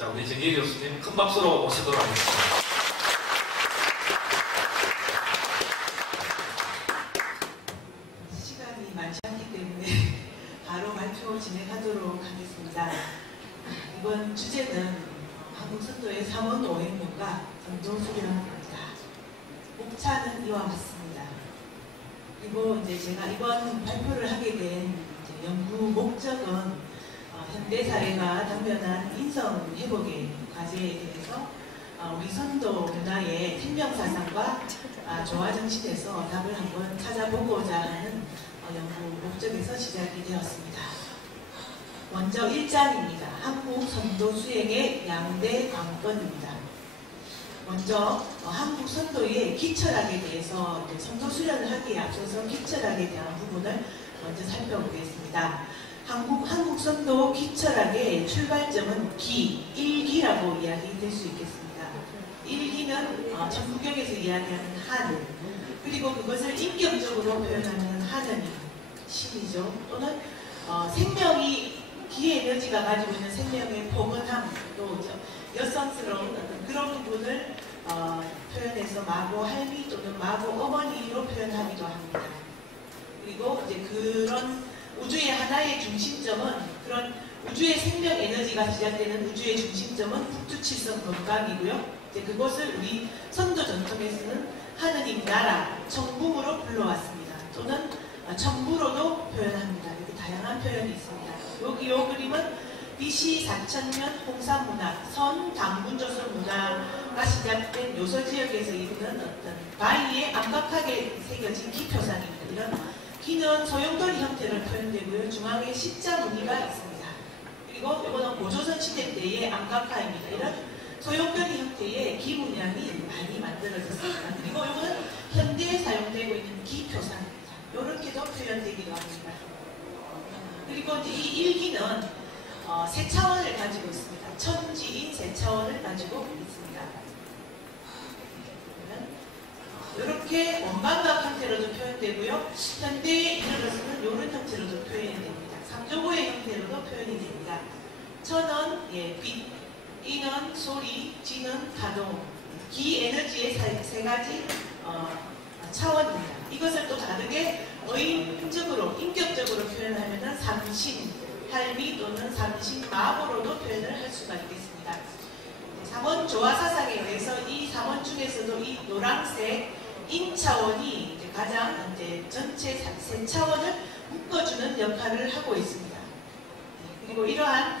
자, 우리 정길 교수님 큰 박수로 모시도록 하겠습니다. 시간이 많지 않기 때문에 바로 발표 진행하도록 하겠습니다. 이번 주제는 한국 선도의 3원 오행론과 선도 수련입니다. 목차는 이와 같습니다. 그리고 이제 제가 이번 발표를 하게 된 연구 목적은 현대사회가 당면한 인성 회복의 과제에 대해서 우리 선도 문화의 생명사상과 조화정신에서 답을 한번 찾아보고자 하는 연구 목적에서 시작이 되었습니다. 먼저 1장입니다. 한국 선도 수행의 양대 관건입니다. 먼저 한국 선도의 기철학에 대해서 선도 수련을 하기에 앞서서 기철학에 대한 부분을 먼저 살펴보겠습니다. 한국 선도 기철학의 출발점은 일기라고 이야기될 수 있겠습니다. 일기는 천부경에서 이야기하는 한, 그리고 그것을 인격적으로 표현하는 하느님, 신이죠. 또는 생명이 기의 에너지가 가지고 있는 생명의 포근함, 또 여성스러운 그런 부분을 표현해서 마고 할미 또는 마고 어머니로 표현하기도 합니다. 그리고 이제 그런 우주의 하나의 중심점은, 그런 우주의 생명 에너지가 시작되는 우주의 중심점은 북두칠성 건강이고요. 이제 그것을 우리 선도 전통에서는 하느님 나라, 천궁으로 불러왔습니다. 또는 천부로도 표현합니다. 이렇게 다양한 표현이 있습니다. 여기 이 그림은 BC 4000년 홍산문화, 선당군조선 문화가 시작된 요소 지역에서 이루는 어떤 바위에 암각하게 새겨진 기표상입니다. 이런 기는 소용돌이 형태로 표현되고요. 중앙에 십자 무늬가 있습니다. 그리고 이거는 고조선 시대 때의 암각화입니다. 이런 소용돌이 형태의 기 문양이 많이 만들어졌습니다. 그리고 이거는 현대에 사용되고 있는 기표상입니다. 이렇게도 표현되기도 합니다. 그리고 이제 이 일기는 세 차원을 가지고 있습니다. 천지인 세 차원을 가지고 있습니다. 이렇게 원방각 형태로도 표현되고요. 현대에 이르러서는 이런 형태로도 표현이 됩니다. 삼조고의 형태로도 표현이 됩니다. 천은 빛, 인은 소리, 지는 가동, 기 에너지의 세 가지 차원입니다. 이것을 또 다르게 의인적으로, 인격적으로 표현하면 삼신, 할미 또는 삼신마고로도 표현을 할 수가 있겠습니다. 3원 조화사상에 의해서 이 3원 중에서도 이 노란색 인차원이 가장 전체 세 차원을 묶어주는 역할을 하고 있습니다. 그리고 이러한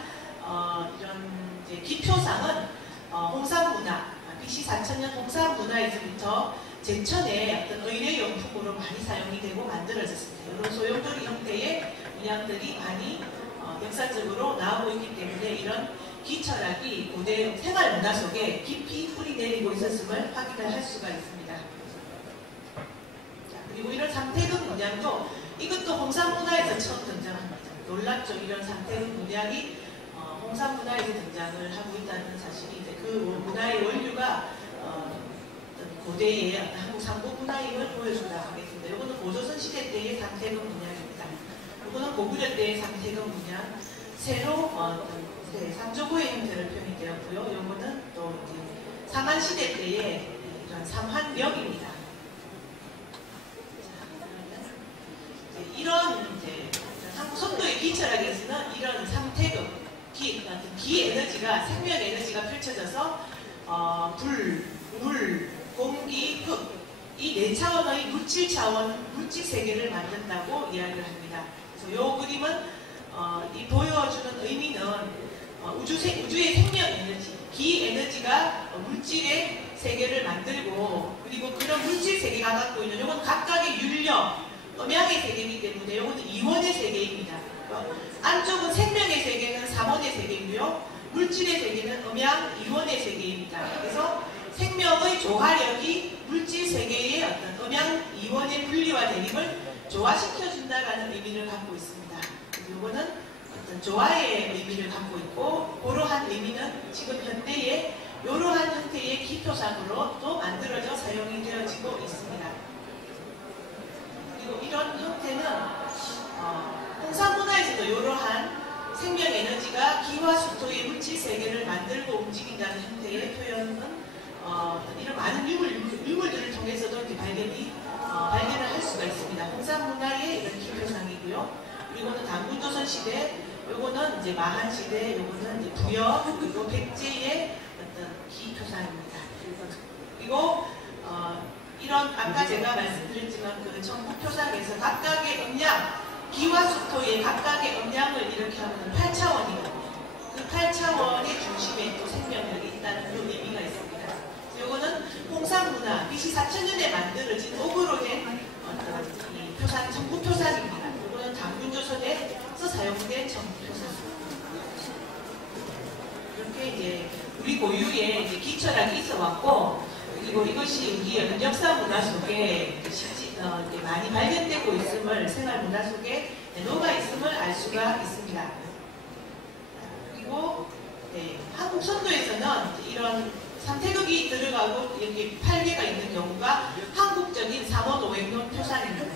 이런 기표상은 홍산문화, BC 4000년 홍산문화에서부터 제천의 어떤 의례용품으로 많이 사용이 되고 만들어졌습니다. 이런 소용돌이 형태의 문양들이 많이 역사적으로 나오고 있기 때문에 이런 기철학이 고대 생활문화 속에 깊이 뿌리내리고 있었음을 확인을 할 수가 있습니다. 그리고 이런 삼태근 문양도 이것도 홍산문화에서 처음 등장합니다. 놀랍죠. 이런 삼태근 문양이 홍산문화에서 등장을 하고 있다는 사실이 이제 그 문화의 원류가 고대의 한국 삼국 문화임을 보여준다고 하겠습니다. 이거는 고조선 시대 때의 삼태근 문양입니다. 이거는 고구려 때의 삼태근 문양, 새로 삼조고의 형태를 표현이 되었고요. 이거는 또 상한시대 때의 이런 삼한명입니다. 이런 한국 선도의 기철학에서는 이런 삼태급, 기 에너지가, 생명 에너지가 펼쳐져서 불, 물, 공기, 흙, 이 네 차원의 물질 차원, 물질 세계를 만든다고 이야기를 합니다. 그래서 이 그림은 이 보여주는 의미는 우주의 생명 에너지, 기 에너지가 물질의 세계를 만들고, 그리고 그런 물질 세계가 갖고 있는 이건 각각의 윤력, 음양의 세계이기 때문에 이거는 이원의 세계입니다. 안쪽은 생명의 세계는 3원의 세계이고요. 물질의 세계는 음양 이원의 세계입니다. 그래서 생명의 조화력이 물질 세계의 어떤 음양 이원의 분리와 대립을 조화시켜준다라는 의미를 갖고 있습니다. 이거는 어떤 조화의 의미를 갖고 있고, 그러한 의미는 지금 현대의 이러한 형태의 기표상으로 또 만들어져 사용이 되어지고 있습니다. 그리고 이런 형태는 홍산문화에서도 이러한 생명 에너지가 기와 수토의 물질 세계를 만들고 움직인다는 형태의 표현은 이런 많은 유물들을 통해서도 이렇게 발견을 할 수가 있습니다. 홍산문화의 이런 기표상이고요. 그리고는 당군조선 시대, 요거는 이제 마한 시대, 요거는 이제 부여, 그리고 백제의 어떤 기표상입니다. 그리고 이런 아까 제가 말씀드렸지만 그 전국표상에서 각각의 음양, 기와 수토의 각각의 음양을 이렇게 하면 8차원이거든요. 그 8차원의 중심에 또 생명력이 있다는 그 의미가 있습니다. 요거는 홍산문화, BC 4000년에 만들어진 옥으로 된 어떤 이 표상, 전국표상입니다. 요거는 당군조선에서 사용된 전국표상. 이렇게 이제 우리 고유의 이제 기철학이 있어 왔고, 그리고 이것이 우리 역사 문화 속에 많이 발견되고 있음을, 생활 문화 속에 녹아 있음을 알 수가 있습니다. 그리고 한국 선도에서는 이런 삼태극이 들어가고 이렇게 8개가 있는 경우가 한국적인 삼원오행론 표상입니다.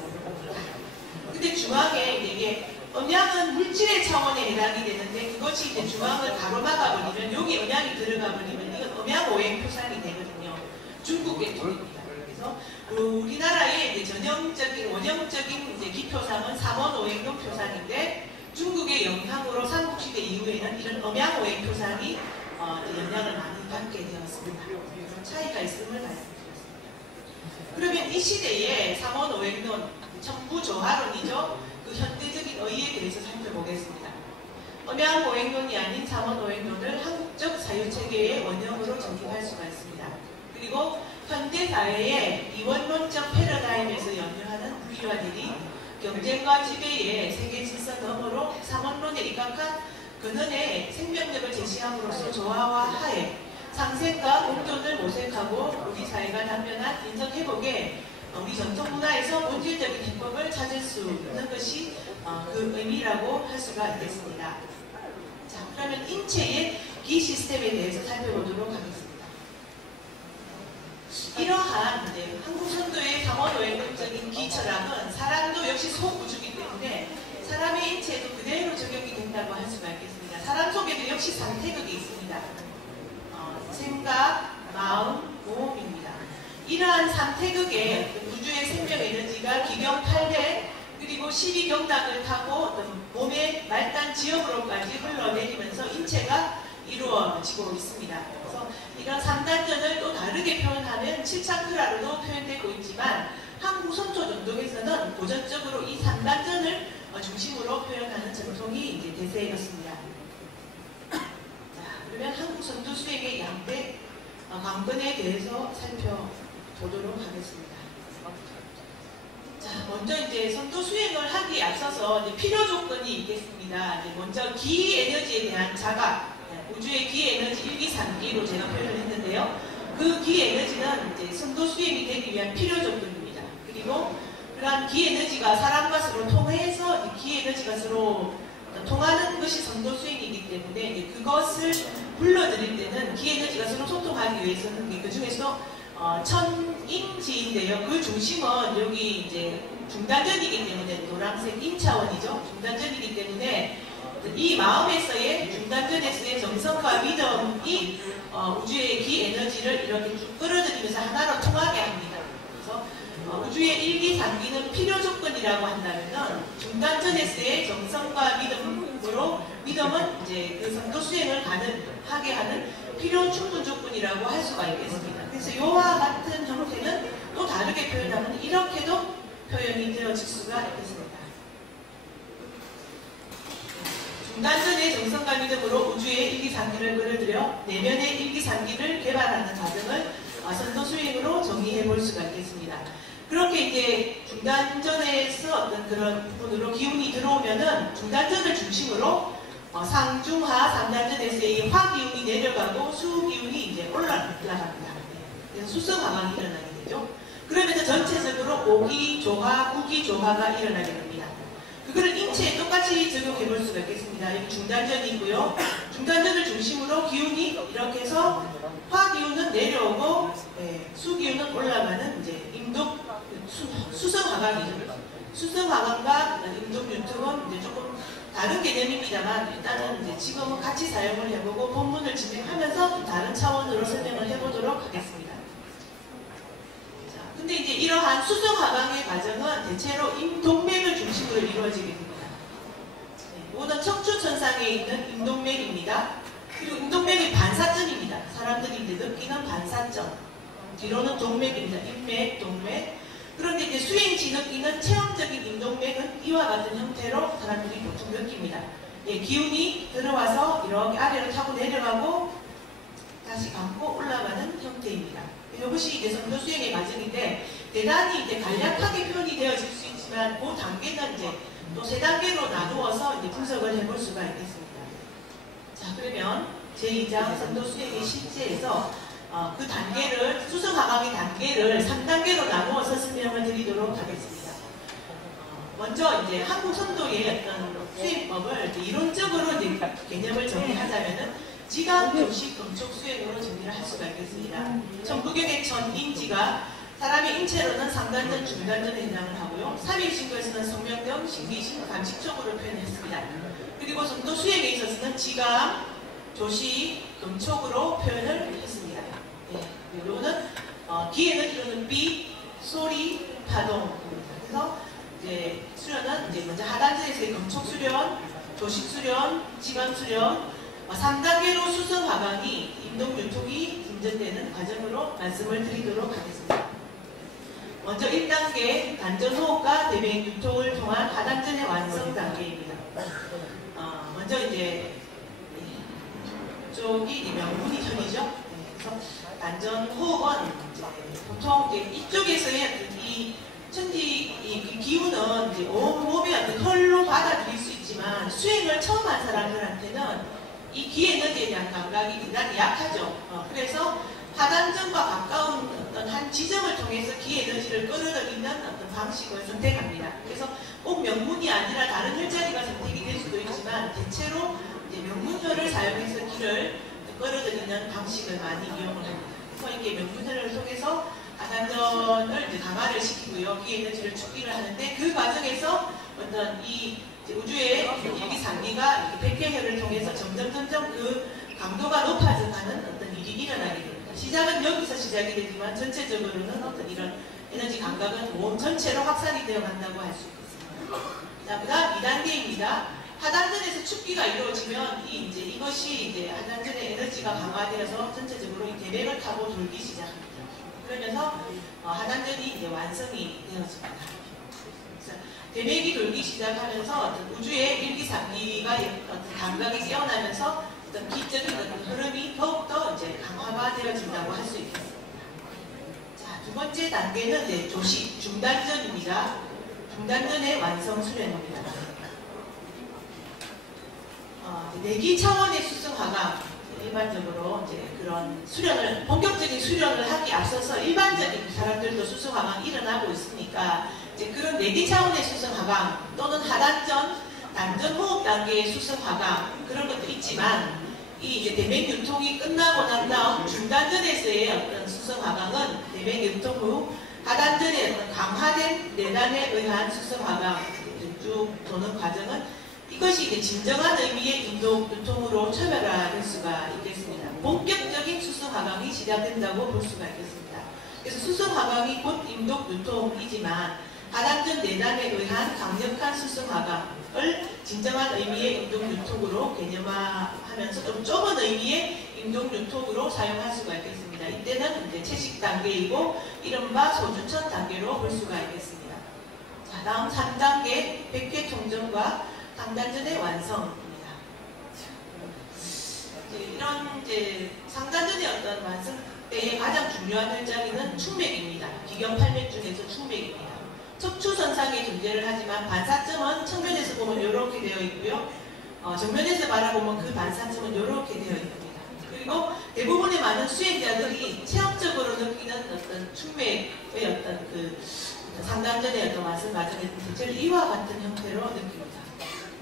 근데 중앙에 이게 음양은 물질의 차원에 해당이 되는데 그것이 이제 중앙을 가로막아 버리면 여기 음양이 들어가 버리면 이건 음양오행 표상이 되거든요. 중국계 쪽입니다. 그래서 우리나라의 이제 전형적인 원형적인 이제 기표상은 삼원오행론 표상인데 중국의 영향으로 삼국시대 이후에는 이런 음양오행 표상이 영향을 많이 받게 되었습니다. 그래서 차이가 있음을 말씀드렸습니다. 그러면 이 시대의 삼원오행론, 천부조화론이죠. 그 현대적인 의의에 대해서 살펴보겠습니다. 음양오행론이 아닌 삼원오행론을 한국적 사유체계의 원형으로 정립할 수가 있습니다. 그리고 현대사회의 이원론적 패러다임에서 연유하는 불교화들이 경쟁과 지배의 세계 질서 너머로 삼원론에 입각한 근원의 생명력을 제시함으로써 조화와 화해, 상생과 공존을 모색하고 우리 사회가 단면한 인성회복에 우리 전통문화에서 본질적인 해법을 찾을 수 있는 것이 그 의미라고 할 수가 있겠습니다. 자, 그러면 인체의 기 시스템에 대해서 살펴보도록 하겠습니다. 이러한 한국 선도의 삼원오행론적인 기철학은 사람도 역시 소우주기 때문에 사람의 인체에도 그대로 적용이 된다고 할 수가 있겠습니다. 사람 속에도 역시 삼태극이 있습니다. 생각, 마음, 몸입니다. 이러한 삼태극의 우주의 생명 에너지가 기경 8회 그리고 12경당을 타고 몸의 말단 지역으로까지 흘러내리면서 인체가 이루어지고 있습니다. 그래서 이런 3단전을 또 다르게 표현하면 7차크라로도 표현되고 있지만 한국 선조 전통에서는 고전적으로 이 3단전을 중심으로 표현하는 전통이 이제 대세였습니다. 자, 그러면 한국 선조 수행의 양대 관건에 대해서 살펴보도록 하겠습니다. 자, 먼저 이제 선조 수행을 하기에 앞서서 이제 필요 조건이 있겠습니다. 이제 먼저 기 에너지에 대한 자각, 우주의 기 에너지 1기 3기로 제가 표현을 했는데요. 그 기 에너지는 이제 선도 수행이 되기 위한 필요 조건입니다. 그리고 그러한 기 에너지가 사람과 서로 통해서 기 에너지가 서로 통하는 것이 선도 수행이기 때문에 이제 그것을 불러들일 때는 기 에너지가 서로 소통하기 위해서는 그 중에서 천인지인데요. 그 중심은 여기 이제 중단전이기 때문에 노란색 인차원이죠. 중단전이기 때문에 이 마음에서의 중단전에서의 정성과 믿음이 우주의 기 에너지를 이렇게 쭉 끌어들이면서 하나로 통하게 합니다. 그래서 우주의 1기, 3기는 필요 조건이라고 한다면 중단전에서의 정성과 믿음으로 믿음은 이제 그 선도 수행을 가능하게 하는 필요 충분 조건이라고 할 수가 있겠습니다. 그래서 이와 같은 형태는 또 다르게 표현하면 이렇게도 표현이 되어질 수가 있겠습니다. 중단전의 정성과 믿음으로 우주의 1기, 3기를 끌어들여 내면의 1기, 3기를 개발하는 과정을 선도 수행으로 정의해 볼 수가 있겠습니다. 그렇게 이제 중단전에서 어떤 그런 부분으로 기운이 들어오면은 중단전을 중심으로 상중하 3단전에서의 화 기운이 내려가고 수 기운이 이제 올라갑니다. 그래서 수성하강이 일어나게 되죠. 그러면서 전체적으로 5기 조화, 9기 조화가 일어나게 됩니다. 그거를 인체에 똑같이 적용해 볼 수가 있겠습니다. 여기 중단전이고요. 중단전을 중심으로 기운이 이렇게 해서 화 기운은 내려오고 수 기운은 올라가는 이제 수성하강이죠. 수성하강과 임독 유통은 이제 조금 다른 개념입니다만 일단은 이제 지금은 같이 사용을 해보고 본문을 진행하면서 좀 다른 차원으로 설명을 해보도록 하겠습니다. 자, 근데 이제 이러한 수성 하강의 과정은 대체로 임동맥을 중심으로 이루어지게 됩니다. 이거는 척추천상에 있는 임동맥입니다. 그리고 임동맥이 반사점입니다. 사람들이 이제 느끼는 반사점. 뒤로는 동맥입니다. 인맥, 동맥. 그런데 이제 수행시 느끼는 체험적인 임동맥은 이와 같은 형태로 사람들이 보통 느낍니다. 예, 기운이 들어와서 이렇게 아래로 타고 내려가고 다시 감고 올라가는 형태입니다. 이것이 이제 성도 수행의 과정인데 대단히 이제 간략하게 표현이 되어질 수 있지만 그 단계는 이제 또 세 단계로 나누어서 이제 분석을 해볼 수가 있겠습니다. 자, 그러면 제2장 성도 수행의 실제에서 그 단계를, 수성 하강의 단계를 3단계로 나누어서 설명을 드리도록 하겠습니다. 먼저 이제 한국 선도의 어떤 수행법을 이론적으로 이제 개념을 정리하자면은 지각, 조식, 금촉 수행으로 정리를 할 수가 있겠습니다. 천부경의 천인지가 사람의 인체로는 상단전, 중단전에 해당을 하고요. 3일신고에서는 성명경, 신기신, 감식적으로 표현했습니다. 그리고 성도 수행에 있어서는 지각, 조식, 금촉으로 표현을 했습니다. 예, 요거는 귀에는 이루는 빛, 소리, 파동입니다. 그래서 이제 수련은 이제 먼저 하단전에서의 금촉 수련, 조식 수련, 지각 수련, 3단계로 수성 하강이 임동 유통이 진전되는 과정으로 말씀을 드리도록 하겠습니다. 먼저 1단계 단전 호흡과 대변 유통을 통한 하단전의 완성 단계입니다. 먼저 이제 이쪽이 명분이 전이죠. 그래서 단전 호흡은 보통 이제 이쪽에서의 이 천지 기운은 이제 온 몸의 어떤 혈로 받아들일 수 있지만 수행을 처음 한 사람들한테는 이 기의 에너지에 대한 감각이 대단히 약하죠. 그래서 하단전과 가까운 어떤 한 지점을 통해서 기의 에너지를 끌어들이는 어떤 방식을 선택합니다. 그래서 꼭 명문이 아니라 다른 혈자리가 선택이 될 수도 있지만 대체로 이제 명문혈을 사용해서 기를 끌어들이는 방식을 많이 이용을 합니다. 그래서 이게 명문혈을 통해서 하단전을 이제 강화를 시키고요. 기의 에너지를 축기를 하는데 그 과정에서 어떤 이 우주의 일기상기가 백혈혈을 통해서 점점 그 강도가 높아져가는 어떤 일이 일어나게 됩니다. 시작은 여기서 시작이 되지만 전체적으로는 어떤 이런 에너지 감각은 몸 전체로 확산이 되어 간다고 할 수 있겠습니다. 자, 그 다음 2단계입니다. 하단전에서 축기가 이루어지면 이것이 이제 하단전의 에너지가 강화되어서 전체적으로 이 대맥을 타고 돌기 시작합니다. 그러면서 하단전이 이제 완성이 되어집니다. 그래서 대맥이 돌기 시작하면서 어떤 우주의 일기상기가 어떤 감각이 깨어나면서 어떤 기적인 어떤 흐름이 더욱더 이제 강화가 되어진다고 할 수 있겠습니다. 자, 두 번째 단계는 이제 조식, 중단전입니다. 중단전의 완성 수련입니다. 내기 차원의 수성 하강, 일반적으로 이제 그런 수련을, 본격적인 수련을 하기 앞서서 일반적인 사람들도 수성 하강이 일어나고 있으니까 이제 그런 내기 차원의 수성 하강 또는 하단전, 단전 호흡 단계의 수성 하강 그런 것도 있지만 이 이제 대맥 유통이 끝나고 난 다음 중단전에서의 어떤 수성 하강은 대맥 유통 후 하단전의 어떤 강화된 내단에 의한 수성 하강 쭉 도는 과정은 이것이 이제 진정한 의미의 임동 유통으로 처별화될 수가 있겠습니다. 본격적인 수성 하강이 시작된다고 볼 수가 있겠습니다. 그래서 수성 하강이 곧 임동 유통이지만 하단전 내단에 의한 강력한 수성 하강을 진정한 의미의 임동 유통으로 개념화하면서 좀 좁은 의미의 임동 유통으로 사용할 수가 있겠습니다. 이때는 이제 채식 단계이고 이른바 소주천 단계로 볼 수가 있겠습니다. 자, 다음 3단계 백회 통전과 상단전의 완성입니다. 이런 이제 상단전의 어떤 완성 때의 가장 중요한 혈자리는 충맥입니다. 기경팔맥 중에서 충맥입니다. 척추선상에 존재를 하지만 반사점은 측면에서 보면 이렇게 되어 있고요. 정면에서 바라보면 그 반사점은 이렇게 되어 있습니다. 그리고 대부분의 많은 수행자들이 체험적으로 느끼는 어떤 충맥의 어떤 그 상단전의 어떤 완성 과정에서 대체로 이와 같은 형태로 느낍니다.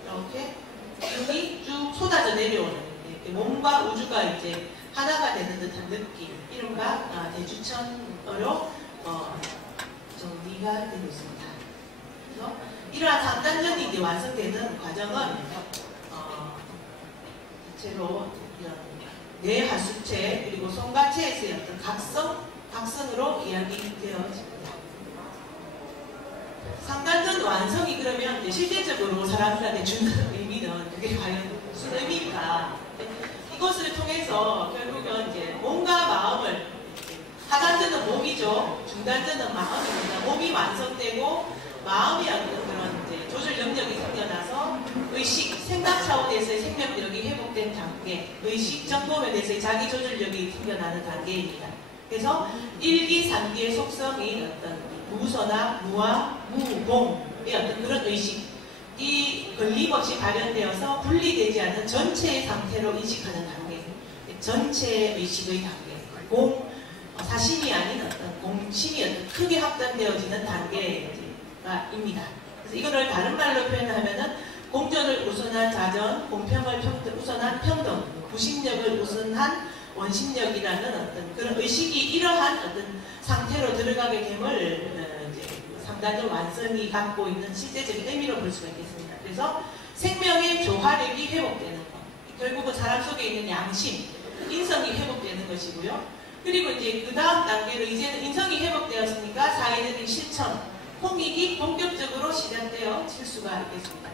이렇게 기운이 쭉 쏟아져 내려오는 몸과 우주가 이제 하나가 되는 듯한 느낌, 이른바 대주천으로 정리가 되고 있습니다. 그래서 이러한 상단전이 이제 완성되는 과정은 대체로 이런 뇌하수체 그리고 송가체에서의 어떤 각성으로 이야기되어집니다. 상단전 완성이 그러면 실제적으로 사람들한테 주는 의미는 그게 과연 무슨 의미인가? 이것을 통해서 결국은 이제 몸과 마음을 하단전은 몸이죠. 중단전은 마음입니다. 몸이 완성되고 마음이 어떤 그런 이제 조절 능력이 생겨나서 의식, 생각 차원에서의 생명력이 회복된 단계, 의식 정보면에서의 자기 조절력이 생겨나는 단계입니다. 그래서 1기, 3기의 속성이 어떤 무선화, 무화, 무공의 어떤 그런 의식이 걸림없이 발현되어서 분리되지 않는 전체의 상태로 인식하는 단계, 전체 의식의 단계, 사심이 아닌 어떤 공심이 어떤 크게 확장되어지는 단계입니다. 그래서 이거를 다른 말로 표현하면은 공존을 우선한 자전, 공평을 우선한 평등, 구심력을 우선한 원심력이라는 어떤 그런 의식이 이러한 어떤 상태로 들어가게 됨을 상단전 완성이 갖고 있는 실제적인 의미로 볼 수가 있겠습니다. 그래서 생명의 조화력이 회복되는 것, 결국은 사람 속에 있는 양심, 인성이 회복되는 것이고요. 그리고 이제 그 다음 단계로 이제는 인성이 회복되었으니까 사회적인 실천, 홍익이 본격적으로 시작되어질 수가 있겠습니다.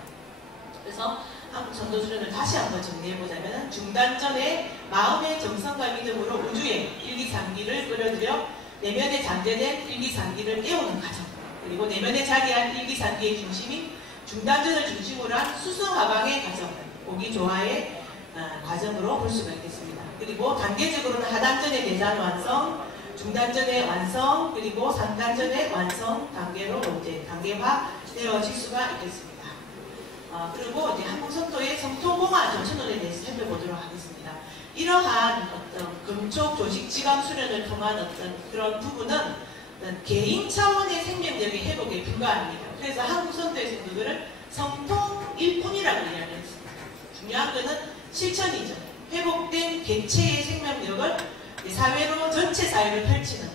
그래서 한국 전도수련을 다시 한번 정리해보자면 중단전에 마음의 정성과 믿음으로 우주의 1기, 3기를 끌어들여 내면에 잠재된 1기, 3기를 깨우는 과정, 그리고 내면에 자리한 1기, 3기의 중심인 중단전을 중심으로 한 수승하방의 과정, 보기 조화의 과정으로 볼 수가 있겠습니다. 그리고 단계적으로는 하단전의 내단 완성, 중단전의 완성, 그리고 상단전의 완성 단계로 이제 단계화되어질 수가 있겠습니다. 그리고 이제 한국 성도의 성통공화 정천론에 대해서 살펴보도록 하겠습니다. 이러한 어떤 금촉 조직 지감 수련을 통한 어떤 그런 부분은 어떤 개인 차원의 생명력의 회복에 불과합니다. 그래서 한국 성도의 성도들을 성통일 뿐이라고 이야기했습니다. 중요한 것은 실천이죠. 회복된 개체의 생명력을 사회로 전체 사회를 펼치는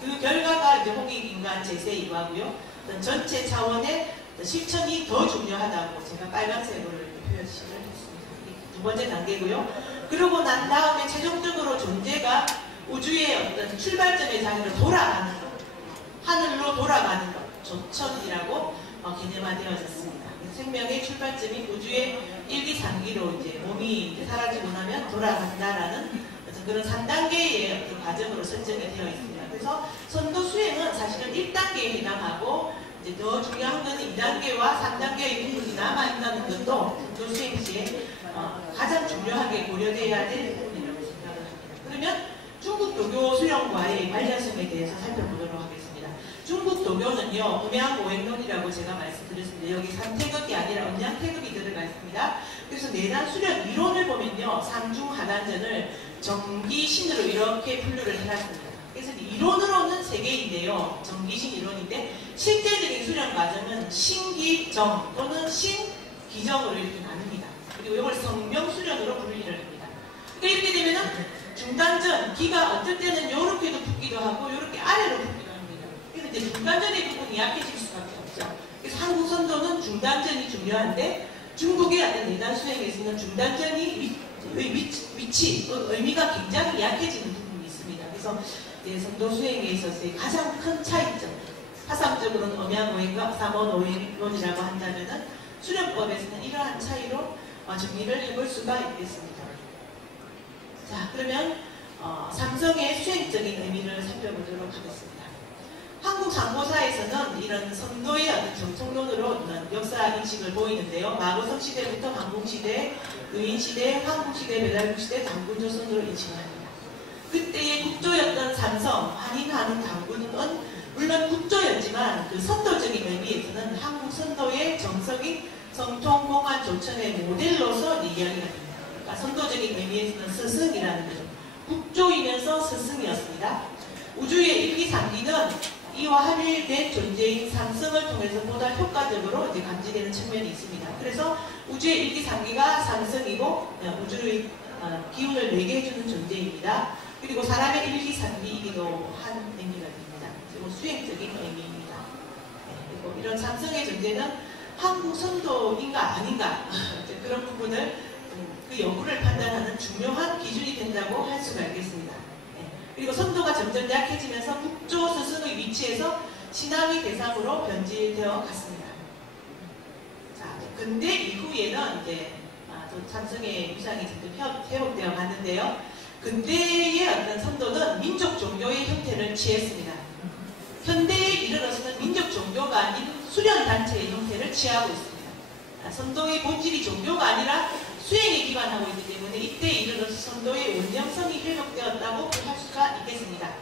그 결과가 이제 홍익인간 제세이고 하고요. 어떤 전체 차원의 실천이 더 중요하다고 제가 빨간색으로 표시를 했습니다. 두 번째 단계고요. 그러고 난 다음에 최종적으로 존재가 우주의 어떤 출발점의 자리로 돌아가는 것, 하늘로 돌아가는 것, 조천이라고 개념화되어졌습니다. 생명의 출발점이 우주의 1기, 3기로 이제 몸이 이제 사라지고 나면 돌아간다라는 어떤 그런 3단계의 어떤 과정으로 설정이 되어 있습니다. 그래서 선도 수행은 사실은 1단계에 해당하고 이제 더 중요한 것은 2단계와 3단계의 부분이 남아있다는 것도 선도 수행 시에 가장 중요하게 고려되어야 될 부분이라고 생각을 합니다. 그러면 중국 도교 수련과의 관련성에 대해서 살펴보도록 하겠습니다. 중국 도교는요, 음양오행론이라고 제가 말씀드렸습니다. 여기 3태극이 아니라 음양태극이 들어가 있습니다. 그래서 내단 수련 이론을 보면요, 상중하단전을 정기신으로 이렇게 분류를 해놨습니다. 그래서 이론으로는 3개인데요, 정기신 이론인데 실제적인 수련 과정은 신기정 또는 신기정으로 이렇게 나눕니다. 그리고 이걸 성명수련으로 분리를 합니다. 그러니까 이렇게 되면은 중단전, 기가 어떨 때는 이렇게도 붙기도 하고 이렇게 아래로 붙기도 합니다. 그래서 이제 중단전의 부분이 약해질 수밖에 없죠. 그래서 한국 선도는 중단전이 중요한데 중국의 어떤 내단 수행에서는 중단전이 위치, 의미가 굉장히 약해지는 부분이 있습니다. 그래서 선도 수행에 있어서의 가장 큰 차이점, 파상적으로는 음양오행과 삼원오행론이라고 한다면은 수련법에서는 이러한 차이로 정리를 해볼 수가 있겠습니다. 자, 그러면 삼성의 수행적인 의미를 살펴보도록 하겠습니다. 한국 상고사에서는 이런 선도의 어떤 정통론으로 역사 인식을 보이는데요. 마고성 시대부터 광공시대, 의인시대, 황국시대, 배달국시대, 당군조선으로 인식을 합니다. 그때의 국조였던 삼성, 한인, 한국, 당군은 물론 국조였지만 그 선도적인 의미에서는 한국 선도의 정석인 성통공안 조천의 모델로서 이야기가 됩니다. 그러니까 선도적인 의미에서는 스승이라는 거죠. 국조이면서 스승이었습니다. 우주의 1기, 3기는 이와 합일된 존재인 삼성을 통해서 보다 효과적으로 이제 감지되는 측면이 있습니다. 그래서 우주의 1기, 3기가 삼성이고 우주의 기운을 내게 해주는 존재입니다. 그리고 사람의 1기, 3기이기도 한 의미가 됩니다. 그리고 수행적인 의미입니다. 그리고 이런 삼성의 존재는 한국 선도인가 아닌가 그런 부분을 그 여부를 판단하는 중요한 기준이 된다고 할 수가 있겠습니다. 그리고 선도가 점점 약해지면서 국조 스승의 위치에서 신앙의 대상으로 변질되어 갔습니다. 자, 근대 이후에는 이제 삼성의 위상이 점점 회복되어 갔는데요. 근대의 어떤 선도는 민족 종교의 형태를 취했습니다. 현대에 이르러서는 민족 종교가 아닌 수련 단체의 형태를 취하고 있습니다. 선도의 본질이 종교가 아니라 수행에 기반하고 있기 때문에 이때 이르러서 선도의 원념성이 회복되었다고 할 수가 있겠습니다.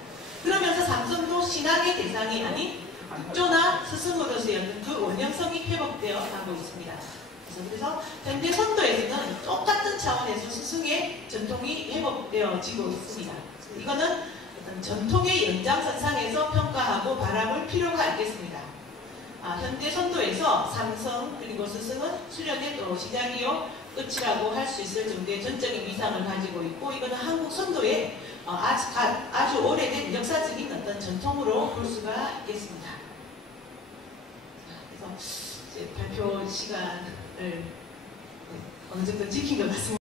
그러면서 삼성도 신앙의 대상이 아닌 국조나 스승으로서의 어떤 그 원념성이 회복되어 가고 있습니다. 그래서 현대 선도에서는 똑같은 차원에서 스승의 전통이 회복되어지고 있습니다. 이거는 어떤 전통의 연장선상에서 평가하고 바라볼 필요가 있겠습니다. 현대 선도에서 삼성 그리고 스승은 수련의 또 시작이요 끝이라고 할 수 있을 정도의 전적인 위상을 가지고 있고, 이거는 한국 선도의 아주 오래된 역사적인 어떤 전통으로 볼 수가 있겠습니다. 그래서 이제 발표 시간을 어느 정도 지킨 것 같습니다.